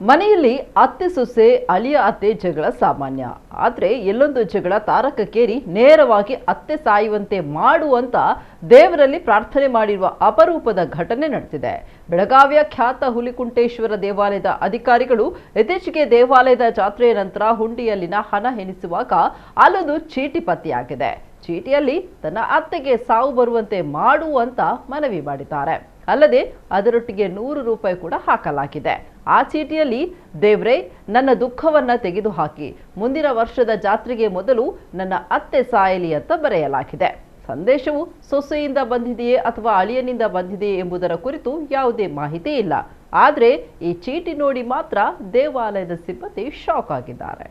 ಮನೆಯಲ್ಲಿ ಅತ್ತೆ ಸೊಸೆ ಅಳಿಯ ಅತ್ತೆ ಜಗಳ ಸಾಮಾನ್ಯ. ಆದ್ರೆ ಎಲ್ಲೊಂದು ಜಗಳ ತಾರಕಕ್ಕೇರಿ ನೇರವಾಗಿ ಅತ್ತೆ ಸಾಯುವಂತೆ ಮಾಡುವಂತ ದೇವರಲ್ಲಿ ಪ್ರಾರ್ಥನೆ ಮಾಡಿರುವ ಅಪರೂಪದ ಘಟನೆ ನಡೆದಿದೆ. ಬೆಳಗಾವಿಯ ಖ್ಯಾತ ಹುಲಿಕುಂಟೇಶ್ವರ ದೇವಾಲಯದ ಅಧಿಕಾರಿಗಳು ಇತ್ತೀಚೆಗೆ ದೇವಾಲಯದ ಜಾತ್ರೆಯ ನಂತರ ಹುಂಡಿಯಲ್ಲಿನ ಹಣ ಎಣಿಸುವಾಗ ಅಲ್ಲೊಂದು ಚೀಟಿ ಪತ್ತೆಯಾಗಿದೆ. ಚೀಟಿಯಲ್ಲಿ ತನ್ನ ಅತ್ತೆಗೆ ಸಾವು ಬರುವಂತೆ ಮಾಡುವಂತ ಮನವಿ ಮಾಡಿದ್ದಾರೆ. ಅಲ್ಲದೆ ಅದರೊಟ್ಟಿಗೆ 100 ರೂಪಾಯಿ ಕೂಡ ಹಾಕಲಾಗಿದೆ. ಆ ಚೀಟಿಯಲ್ಲಿ ದೇವ್ರೇ, ನನ್ನ ದುಃಖವನ್ನ ತೆಗೆದುಹಾಕಿ ಮುಂದಿನ ವರ್ಷದ ಜಾತ್ರೆಗೆ ಮೊದಲು ನನ್ನ ಅತ್ತೆ ಸಾಯಲಿ ಅಂತ ಬರೆಯಲಾಗಿದೆ. ಸಂದೇಶವು ಸೊಸೆಯಿಂದ ಬಂದಿದೆಯೇ ಅಥವಾ ಅಳಿಯನಿಂದ ಬಂದಿದೆಯೇ ಎಂಬುದರ ಕುರಿತು ಯಾವುದೇ ಮಾಹಿತಿ ಇಲ್ಲ. ಆದರೆ ಈ ಚೀಟಿ ನೋಡಿ ಮಾತ್ರ ದೇವಾಲಯದ ಸಿಬ್ಬಂದಿ ಶಾಕ್ ಆಗಿದ್ದಾರೆ.